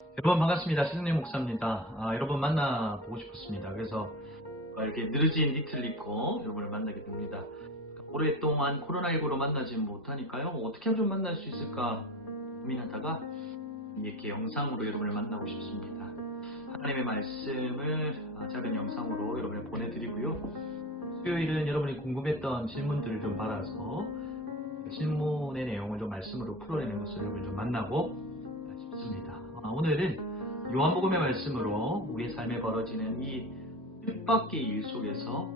여러분 반갑습니다. 최승래 목사입니다. 여러분 만나보고 싶었습니다. 그래서 이렇게 늘어진 니트를 입고 여러분을 만나게 됩니다. 오랫동안 코로나19로 만나지 못하니까요. 어떻게 하면 좀 만날 수 있을까 고민하다가 이렇게 영상으로 여러분을 만나고 싶습니다. 하나님의 말씀을 작은 영상으로 여러분을 보내드리고요. 수요일은 여러분이 궁금했던 질문들을 좀 받아서 질문의 내용을 좀 말씀으로 풀어내는 것을 여러분 좀 만나고 싶습니다. 오늘은 요한복음의 말씀으로 우리의 삶에 벌어지는 이 뜻밖의 일 속에서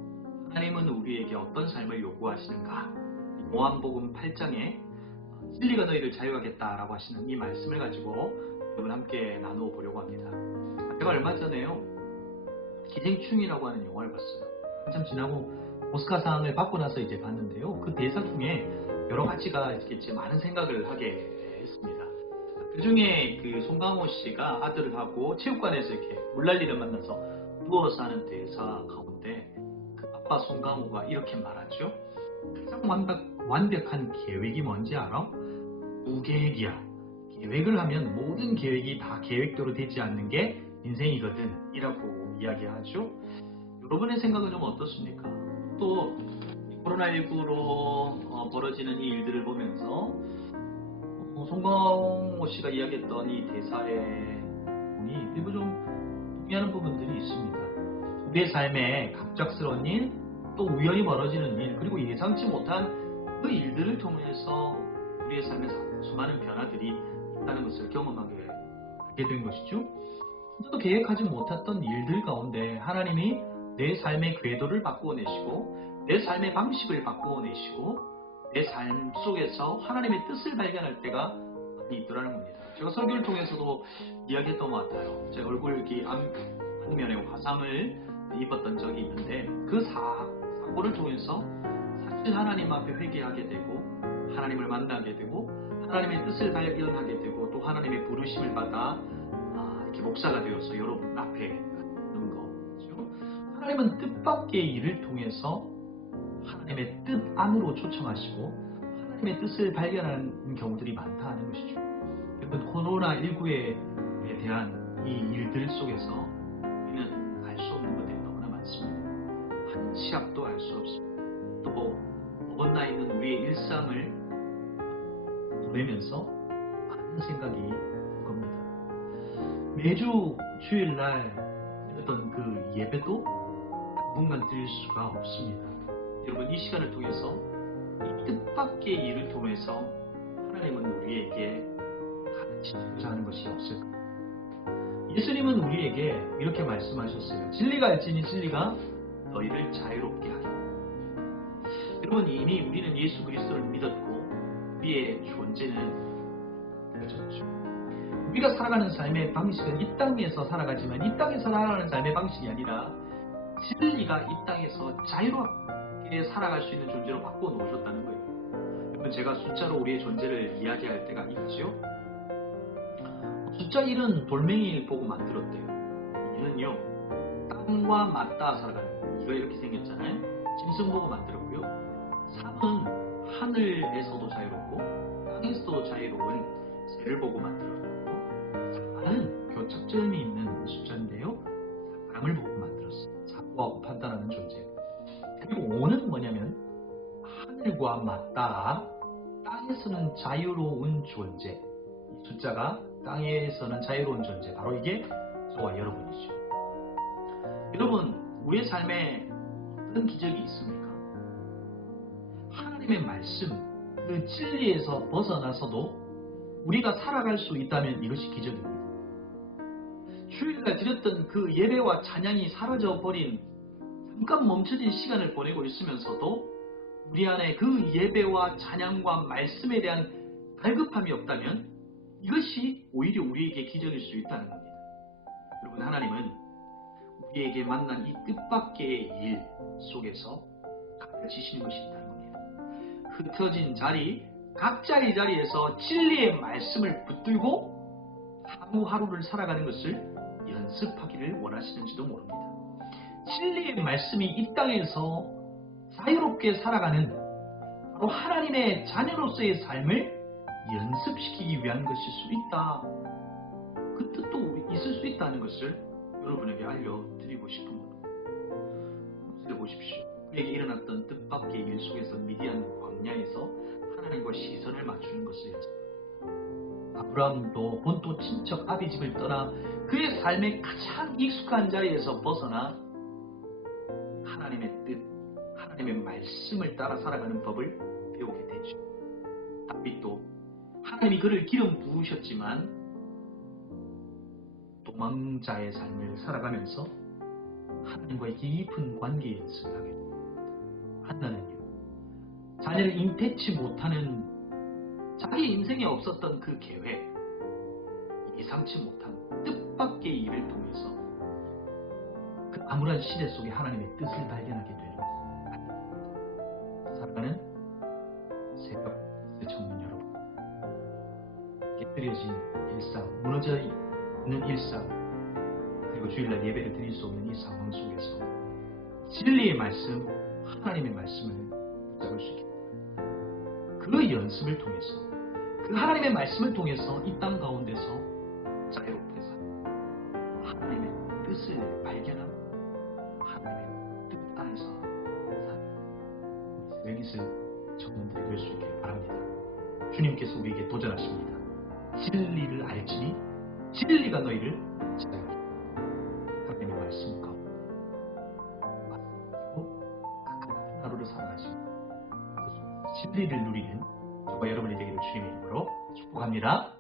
하나님은 우리에게 어떤 삶을 요구하시는가, 요한복음 8장에 진리가 너희를 자유하겠다라고 하시는 이 말씀을 가지고 여러분 함께 나누어 보려고 합니다. 제가 얼마 전에요 기생충이라고 하는 영화를 봤어요. 한참 지나고 오스카상을 받고 나서 이제 봤는데요, 그 대사 중에 여러 가지가 있겠지 많은 생각을 하게 했습니다. 그 중에 그 송강호 씨가 아들하고 체육관에서 이렇게 물난리를 만나서 누워서 하는 대사 가운데 그 아빠 송강호가 이렇게 말하죠. 가장 완벽한 계획이 뭔지 알아? 무계획이야. 계획을 하면 모든 계획이 다 계획대로 되지 않는 게 인생이거든 이라고 이야기하죠. 여러분의 생각은 좀 어떻습니까? 또 코로나19로 벌어지는 이 일들을 보면서 송강호 씨가 이야기했던 이 대사의 부분이 일부 좀 동의하는 부분들이 있습니다. 우리의 삶에 갑작스러운 일, 또 우연히 벌어지는 일, 그리고 예상치 못한 그 일들을 통해서 우리의 삶에 수많은 변화들이 있다는 것을 경험하게 된 것이죠. 또 계획하지 못했던 일들 가운데 하나님이 내 삶의 궤도를 바꾸어 내시고 내 삶의 방식을 바꾸어 내시고 내 삶 속에서 하나님의 뜻을 발견할 때가 많이 있더라는 겁니다. 제가 설교를 통해서도 이야기했던 것 같아요. 제 얼굴 안면에 화상을 입었던 적이 있는데 그 사고를 통해서 사실 하나님 앞에 회개하게 되고 하나님을 만나게 되고 하나님의 뜻을 발견하게 되고 또 하나님의 부르심을 받아 이렇게 목사가 되어서 여러분 앞에 있는 거죠. 하나님은 뜻밖의 일을 통해서 하나님의 뜻 안으로 초청하시고 하나님의 뜻을 발견하는 경우들이 많다는 것이죠. 여러분 코로나19에 대한 이 일들 속에서 우리는 알 수 없는 것들이 너무나 많습니다. 한 치 앞도 알 수 없습니다. 또 어긋나 있는 우리의 일상을 보내면서 많은 생각이 들 겁니다. 매주 주일날 어떤 그 예배도 당분간 드릴 수가 없습니다. 여러분 이 시간을 통해서 이 뜻밖의 일을 통해서 하나님은 우리에게 가르치고자 하는 것이 없을까? 예수님은 우리에게 이렇게 말씀하셨어요. 진리가 알지니 진리가 너희를 자유롭게 하겠다. 여러분 이미 우리는 예수 그리스도를 믿었고 우리의 존재는 되어졌죠. 우리가 살아가는 삶의 방식은 이 땅에서 살아가지만 이 땅에서 살아가는 삶의 방식이 아니라 진리가 이 땅에서 자유롭게 살아갈 수 있는 존재로 바꿔 놓으셨다는 거예요. 여러분 제가 숫자로 우리의 존재를 이야기할 때가 있죠. 숫자 1은 돌멩이 보고 만들었대요. 2는요 땅과 맞닿아 살아가는 거예요. 이거 이렇게 생겼잖아요. 짐승 보고 만들었고요. 3은 하늘에서도 자유롭고 땅에서도 자유로운 새를 보고 만들었고 4는 교착점이 있는 숫자인데요. 사람을 보고 만들었어요. 사고하고 판단하는 존재. 그리고 5는 뭐냐면 하늘과 맞닿아 땅에서는 자유로운 존재. 이 숫자가 땅에서는 자유로운 존재. 바로 이게 저와 여러분이죠. 여러분 우리의 삶에 어떤 기적이 있습니까? 하나님의 말씀, 그 진리에서 벗어나서도 우리가 살아갈 수 있다면 이것이 기적입니다. 주일날 드렸던 그 예배와 찬양이 사라져버린 잠깐 멈춰진 시간을 보내고 있으면서도 우리 안에 그 예배와 찬양과 말씀에 대한 갈급함이 없다면 이것이 오히려 우리에게 기적일 수 있다는 겁니다. 여러분 하나님은 우리에게 만난 이 뜻밖의 일 속에서 가르치시는 것이 있다는 겁니다. 흩어진 자리, 각자의 자리에서 진리의 말씀을 붙들고 하루하루를 살아가는 것을 연습하기를 원하시는지도 모릅니다. 진리의 말씀이 이 땅에서 자유롭게 살아가는 바로 하나님의 자녀로서의 삶을 연습시키기 위한 것일 수 있다. 그 뜻도 있을 수 있다는 것을 여러분에게 알려드리고 싶은 것을 보십시오. 그에게 일어났던 뜻밖의 일 속에서 미디안 광야에서 하나님과 시선을 맞추는 것을 연습합니다. 아브라함도 본토 친척 아비 집을 떠나 그의 삶의 가장 익숙한 자리에서 벗어나 하나님의 뜻, 하나님의 말씀을 따라 살아가는 법을 배우게 되죠. 다윗도 하나님이 그를 기름 부으셨지만 도망자의 삶을 살아가면서 하나님과의 깊은 관계 연습을 하게 됩니다. 한나는 이유, 자녀를 잉태치 못하는 자기 인생에 없었던 그 계획, 예상치 못한 뜻밖의 일을 통해서 그 암울한 시대 속에 하나님의 뜻을 발견하게 되는 살아가는 새벽 청년 여러분, 깨뜨려진 일상, 무너져 있는 일상, 그리고 주일날 예배를 드릴 수 없는 이 상황 속에서 진리의 말씀, 하나님의 말씀을 붙잡을 수 있게 됩니다. 그 연습을 통해서, 그 하나님의 말씀을 통해서 이 땅 가운데서 자유롭게 살고 하나님의 뜻을 발견하고 하나님의 뜻 안에서 사는 새벽이슬 청년들이 될 수 있기를 바랍니다. 주님께서 우리에게 도전하십니다. 진리를 알지니 진리가 너희를 지나가리라. 하나님의 말씀 가운데 그리고 하루를 살아가시고 진리를 누리는 저와 여러분이 되기를 주님의 이름으로 축복합니다.